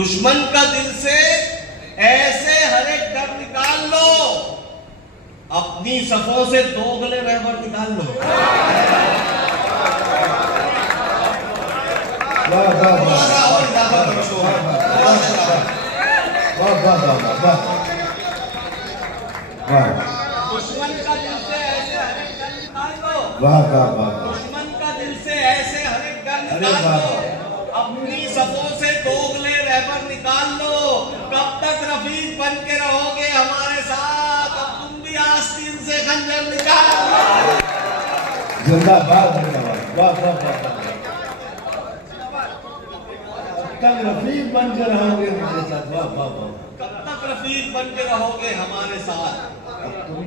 दुश्मन का दिल से ऐसे हर एक डर निकाल लो, अपनी सफों से दोगले रहबर निकाल लो। दुश्मन का दिल से ऐसे हर एक डर निकाल लो, दुश्मन का दिल से ऐसे हर एक डर निकाल लो, अपनी सफों से दोगले रहबर निकाल लो। कब तक रफीक बन के रहोगे हमारे साथ, अब तुम भी आस्तीन से खंजर निकालो। जिंदाबाद जिंदाबाद, कब रफीक बन के रहोगे हमारे साथ, वाह वाह वाह। कब तक रफीक बन के रहोगे हमारे साथ, अब तुम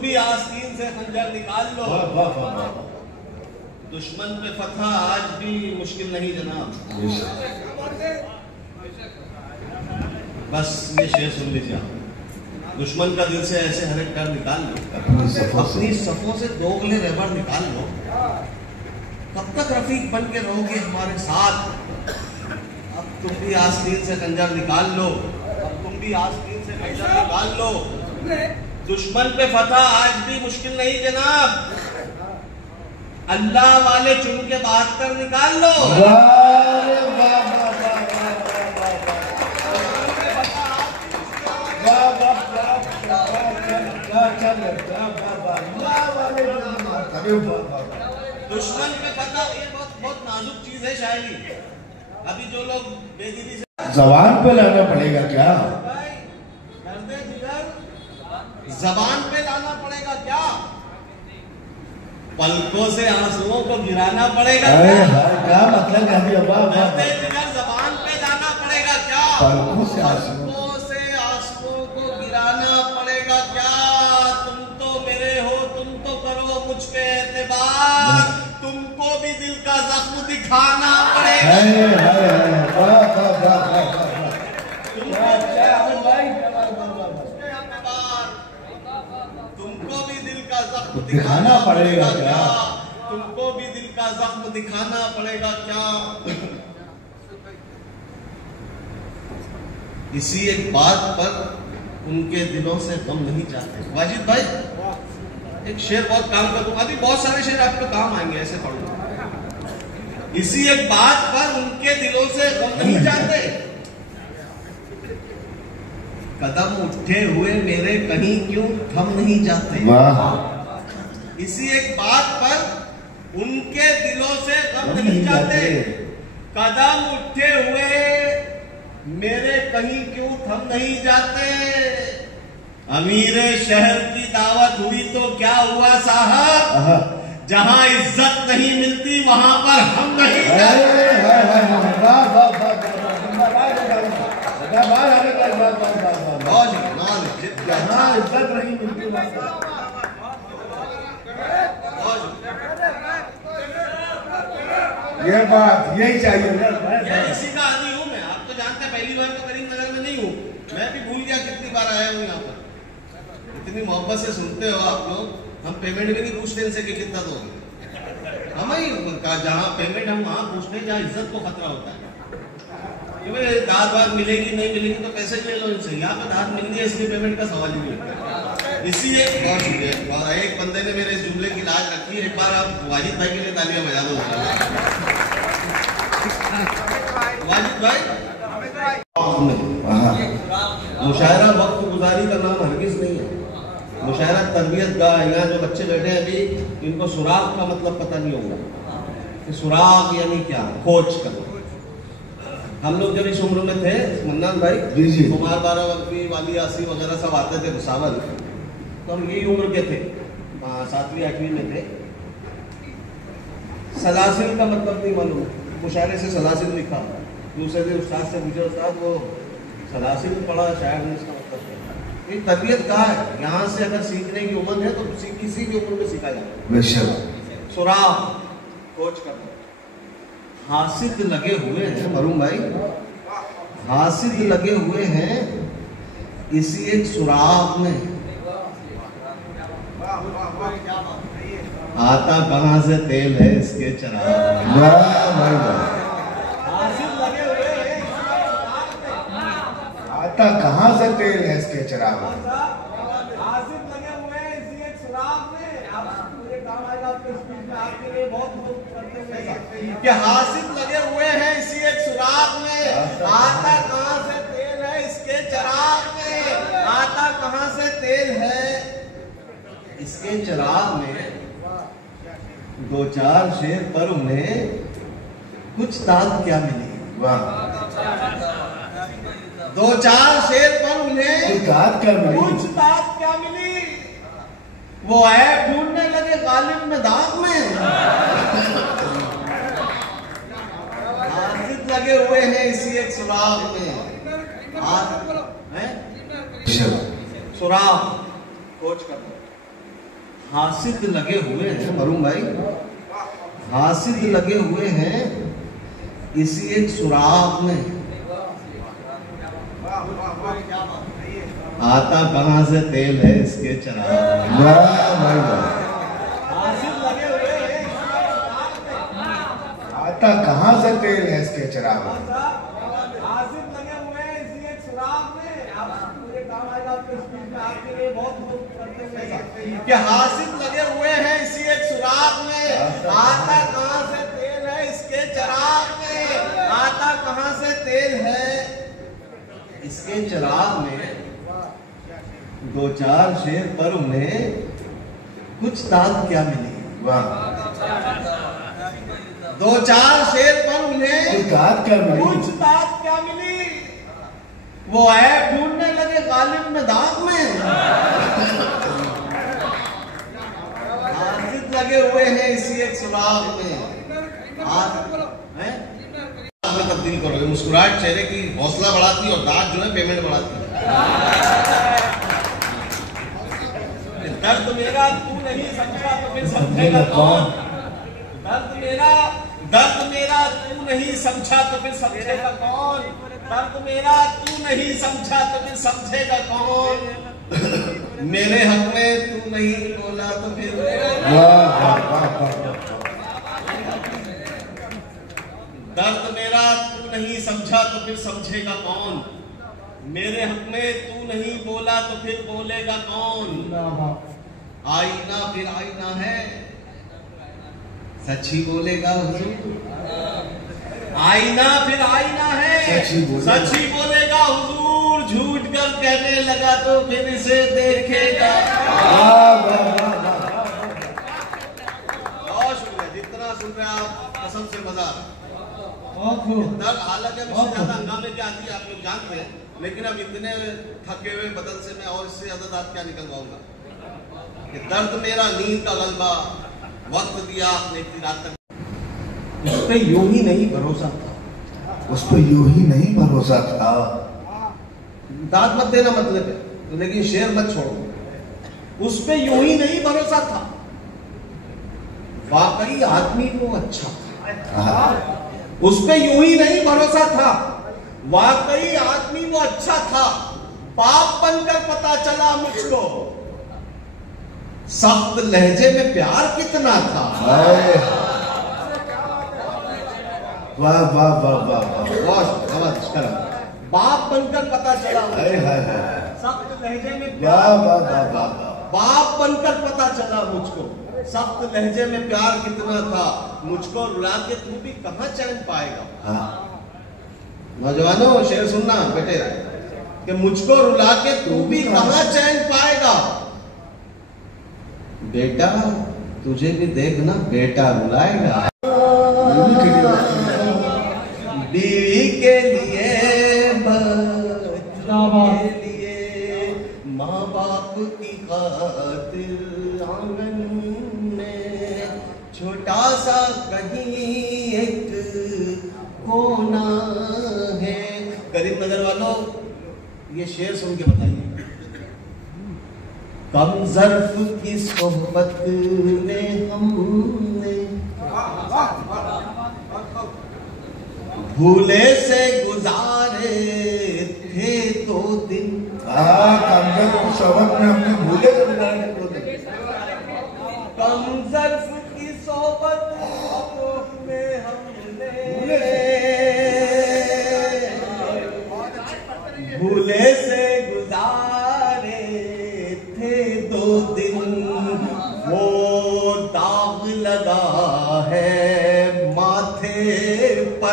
भी आस्तीन से खंजर निकाल लो। वाह वाह वाह। दुश्मन पे फतह आज भी मुश्किल नहीं जनाब। बस ये शेर सुन लीजिए, दुश्मन का दिल से ऐसे हर एक डर निकाल लो, अपनी सफों से दोगले रहबर निकाल लो। कब तक रफीक बन के रहोगे हमारे साथ, अब तुम भी आस्तीन से खंजर निकाल लो, अब तुम भी आस्तीन से खंजर निकाल लो। दुश्मन पे फतह आज भी मुश्किल नहीं जनाब, अल्लाह वाले चुन के 72 निकाल लो। दुश्मन पे पता, ये बहुत नाजुक चीज है शायरी। अभी जो लोग बेदिली से जबान पे लाना पड़ेगा क्या, दर्दे जिगर जबान पे लाना पड़ेगा क्या, पलकों से आंसुओं को गिराना पड़ेगा क्या मतलब है, दर्दे जिगर जबान पे लाना पड़ेगा क्या, पलकों से आंसुओं को गिराना पड़ेगा क्या। तुम तो मेरे हो, तुम तो करो मुझ पे एतबार, तुमको भी दिल का जख्म दिखाना पड़ेगा। तुमको भी दिल का जख्म दिखाना पड़ेगा क्या, तुमको भी दिल का जख्म दिखाना पड़ेगा क्या। इसी एक बात पर उनके दिलों से गम नहीं जाते। वाजिद भाई एक शेर बहुत काम कर दूंगा, अभी बहुत सारे शेर आपको काम आएंगे, ऐसे पढ़ूंगा। इसी एक बात पर उनके दिलों से गम नहीं जाते, कदम उठे हुए मेरे कहीं क्यों थम नहीं जाते। इसी एक बात पर उनके दिलों से गम नहीं जाते, कदम उठे हुए मेरे कहीं क्यों थम नहीं जाते। अमीर शहर की दावत हुई तो क्या हुआ साहब, जहां इज्जत नहीं मिलती वहां पर हम नहीं जाते। जहां इज्जत नहीं मिलती ये बात यही चाहिए। इसी का आदमी हूँ मैं, आप तो जानते हैं, पहली बार तो करीम नगर में नहीं हूँ, मैं भी भूल गया कितनी बार आया हूँ यहाँ पर। इतनी मोहब्बत से सुनते हो आप लोग, हम पेमेंट भी नहीं पूछते इनसे कि कितना दोगे, हम ही जहाँ पेमेंट हम वहाँ पूछते हैं जहाँ इज्जत को खतरा होता है। दाद वाद मिलेगी नहीं मिलेगी तो पैसे ले लो इनसे, यहाँ पे दाद मिल रही है इसलिए पेमेंट का सवाल ही नहीं होता। इसी एक बंदे ने मेरे इस जुमले की लाज रखी है, एक बार आप वाजिद भाई के लिए तालियां बजा दो। वाजिद भाई, मुशायरा वक्त गुजारी का नाम हरगिज नहीं है, मुशायरा तरबियत गाह। यहाँ जो बच्चे बैठे हैं अभी, इनको सुराग का मतलब पता नहीं होगा कि सुराग यानी क्या, खोज करना। हम लोग जब इस उम्र में थे मन्नान भाई, कुमार बारावती वाली आसी वगैरह सब आते थे भुसावल, तो हम यही उम्र के थे, 7वीं 8वीं में थे। सलासिल का मतलब नहीं मालूम, मुशायरे से सलासिल लिखा, दूसरे दिन उस्ताद से पूछा, उस्ताद वो सलासिल पढ़ा, शायद ने इसका मतलब ये तरबियत कहा है। यहाँ से अगर सीखने की उम्र है तो किसी भी उम्र में सीखा जाए। सुराग खोज करना, हासिद लगे हुए हैं मरूम भाई, हासिद लगे हुए हैं इसी एक सुराग में। आता कहां से तेल है इसके चराग, हासिद लगे हुए हैं सकता कहाँ से तेल है इसके चिराग में। आसिफ लगे हुए हैं इसी एक सुराग में। आप मुझे काम आएगा आपके स्पीच में, आपके लिए बहुत लोग करते हुए कि हासिल लगे हुए हैं इसी एक सुराग में, आता कहाँ से तेल है इसके चिराग में, आता कहाँ से तेल है इसके चिराग में। दो चार शेर पर उन्हें कुछ दाद क्या मिली। वाह, दो चार शेर पर उन्हें कुछ दाद क्या मिली। कुछ दाद क्या मिली। वो ऐप ढूंढने लगे गालिब में दाग में। हासिल लगे हुए हैं इसी एक सुराग में। सुराग खोज कर दो। हासिल लगे हुए हैं मरूम भाई, हासिल लगे हुए हैं इसी एक सुराग में। आता कहाँ से तेल है इसके चिराग में। हासिल लगे हुए हैं आता कहाँ से तेल है इसके चिराग में। आसिफ लगे हुए हैं इसी एक सुराग में। आप मुझे काम आएगा आपके स्पीच में, आपके लिए बहुत लोग करते हुए कि हासिल लगे हुए हैं इसी एक सुराग में। आता कहाँ से तेल है इसके चिराग में, आता कहाँ से तेल है इसके चिराग में। दो चार शेर पर उन्हें कुछ दाद क्या मिली। वाह, दो चार शेर पर उन्हें कुछ दाद क्या मिली। कुछ दाद क्या मिली। वो ऐप ढूंढने लगे गालिब में दाग में। हासिल लगे हुए हैं इसी एक सुराग में। तब्दील करोगे, मुस्कुराहट चेहरे की हौसला बढ़ाती और दाद जो है पेमेंट बढ़ाती है। दर्द मेरा तू नहीं समझा तो फिर समझेगा कौन। दर्द मेरा तू नहीं समझा तो फिर समझेगा कौन। दर्द मेरा तू नहीं समझा तो फिर समझेगा कौन। मेरे हक में तू नहीं बोला तो फिर। दर्द मेरा तू नहीं समझा तो फिर समझेगा कौन। मेरे हक में तू नहीं बोला तो फिर बोलेगा कौन। आईना फिर आईना है, सच ही बोलेगा हुजूर। आईना फिर आईना है, सच ही बोलेगा हुजूर। झूठ कर कहने लगा तो फिर इसे देखेगा। बहुत शुक्रिया, जितना सुन रहे आप कसम से मजा। दर्द हालांकि अब इससे ज्यादा हंगामे की आती है आप लोग जानते हैं, लेकिन अब इतने थके हुए बदन से मैं और इससे ज्यादा दांत क्या निकलवाऊंगा। कि दर्द मेरा नींद का गलबा, वक्त दिया आपने इतनी रात तक। उस पे यूं ही नहीं भरोसा था, उस पर यूं ही नहीं भरोसा था। दांत मत देना मतलब है, लेकिन शेर मत छोड़ो। उस पे यूं ही नहीं भरोसा था, वाकई आदमी वो अच्छा था। उस पे यूं ही नहीं भरोसा था, वाकई आदमी वो अच्छा था। पाप बनकर पता चला मुझको, सख्त लहजे में प्यार कितना था। वाह वाह वाह वाह बाप बनकर पता चला, सख्त लहजे में वाह वाह वाह वाह। बाप बनकर पता चला मुझको, सख्त लहजे में प्यार कितना था। मुझको रुला के तू भी कहां चैन पाएगा। नौजवानों शेर सुनना बेटे, कि मुझको रुला के तू भी कहां चैन पाएगा। बेटा तुझे भी देखना बेटा रुलाएगा। बीवी के लिए, बच्चों के लिए, माँ बाप की खातिर आंगन में छोटा सा कहीं एक कोना है। करीब नजर वालों ये शेर सुन के बताइए। कम ज़र्फ की सोहबत ने हमने भूले से गुजारे थे 2 दिन। कम ज़र्फ की सोहबत में हमने भूले से गुजारे 2 दिन। कम ज़र्फ की सोहबत में हमने भूले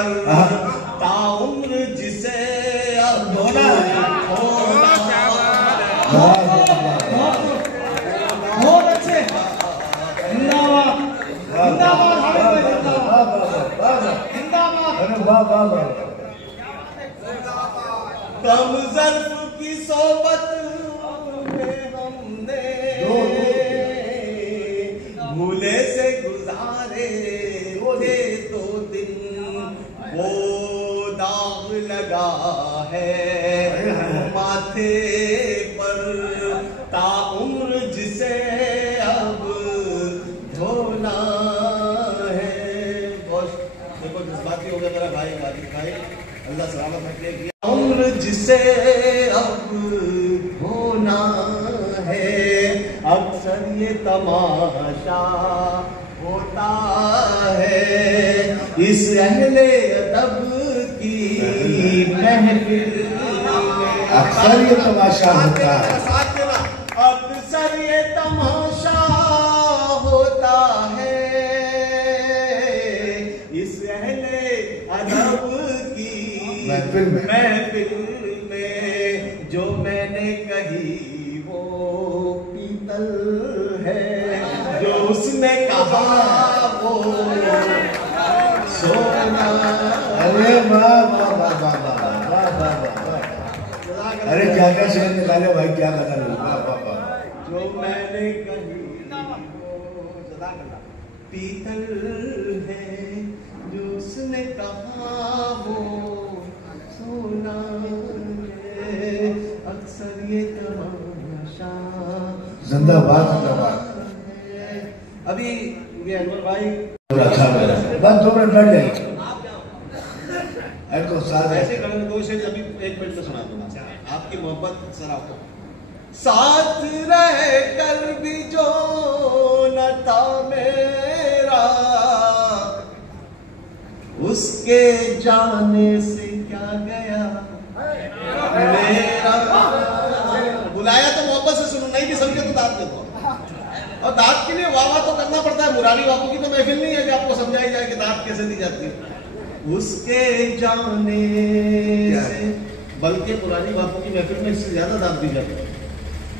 पर ताउम्र जिसे अब होना है। बहुत अच्छे। जिंदाबाद जिंदाबाद हामिद भाई जिंदाबाद। अरे वाह वाह वाह। कम ज़र्फ़ की सोबत में हमने भूले से गुजारे थे 2 दिन, वो दाग लगा है माथे पर ताउम्र जिसे अब धोना है। बहुत देखो जज्बाती हो गया मेरा भाई वाजिद भाई, अल्लाह सलामत रखे। उम्र जिसे अब होना है, अक्सर ये तमाशा होता है इस अहले अदब की महफिल में। अक्सर ये तमाशा होता है। अक्सर ये तमाशा होता है इस अहले अदब की महफिल में। जो मैंने कही वो पीतल है, जो उसने कहा वो सोना। अरे वाह वाह वाह वाह वाह वाह वाह वाह। अरे क्या क्या शेर निकाले भाई, क्या कदर है। वाह वाह वाह। जो मैंने कही वो पीतल है, जो उसने कहा वो सोना है। अक्सर ये तमाशा जिंदाबाद जिंदाबाद। अभी ये अनवर भाई रखा मेरा बस 2 मिनट बैठ जाइए। को साथ ऐसे करें 2 शेर अभी 1 मिनट में सुना दूंगा आपकी मोहब्बत सरा को। साथ रह कर भी जो न था मेरा, उसके जाने से क्या गया मेरा। बुलाया तो मोहब्बत से सुनो, नहीं भी समझे तो दाद दे दो। और दाद के लिए वाह तो करना पड़ता है। मुरारी बापू की तो महफिल नहीं है कि आपको समझाई जाए कि दाद कैसे दी जाती है। उसके जाने से, बल्कि पुरानी बापू की महफिल में इससे ज्यादा दाद दी जाती है।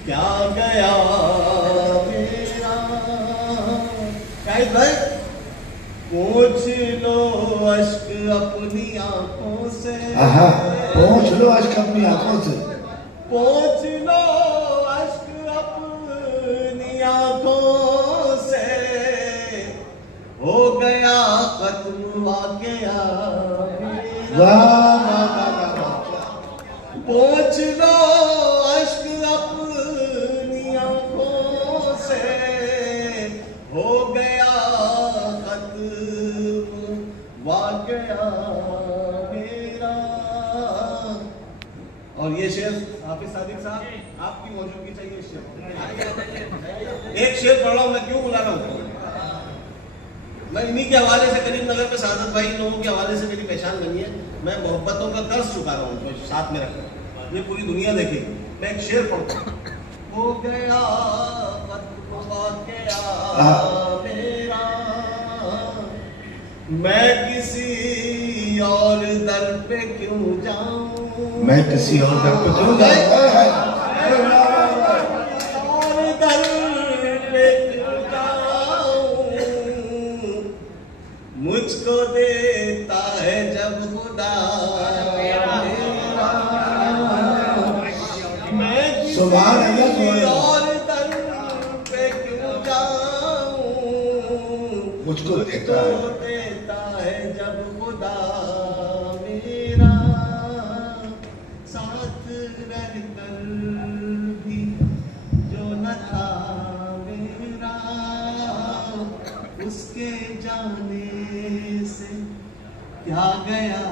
क्या गया मेरा क्या भाई, पोंछ लो अश्क अपनी आंखों से। पहुंच लो अश्क अपनी आंखों से। पोंछ लो अश्क अपनी आंखों से, हो गया खत्म वाक़या मेरा। पोंछ लो अश्क अपनी आंखों से, हो गया खत्म वाक़या मेरा। और ये शेर हाफिज सादिक साहब आपकी मौजूदगी चाहिए। इस शेर एक शेर पढ़ रहा हूं मैं, क्यों बुला रहा हूं मैं? इन्हीं के हवाले से करीम नगर में सादत भाई लोगों के हवाले से मेरी पहचान बनी है। मैं मोहब्बतों का कर्ज चुका रहा हूँ तो साथ में रखकर, ये पूरी दुनिया देखेगी। मैं एक शेर पढ़ता हूँ। हो गया मेरा, मैं किसी और दर पे क्यों जाऊं। मैं किसी और दर पे क्यों जाऊं। मुझको देता है जब खुदा मैं किसी और दर पे क्यों जाऊं। मुझको देता है जब खुदा मेरा, साथ रहकर भी जो न था मेरा, उसके जाने से क्या गया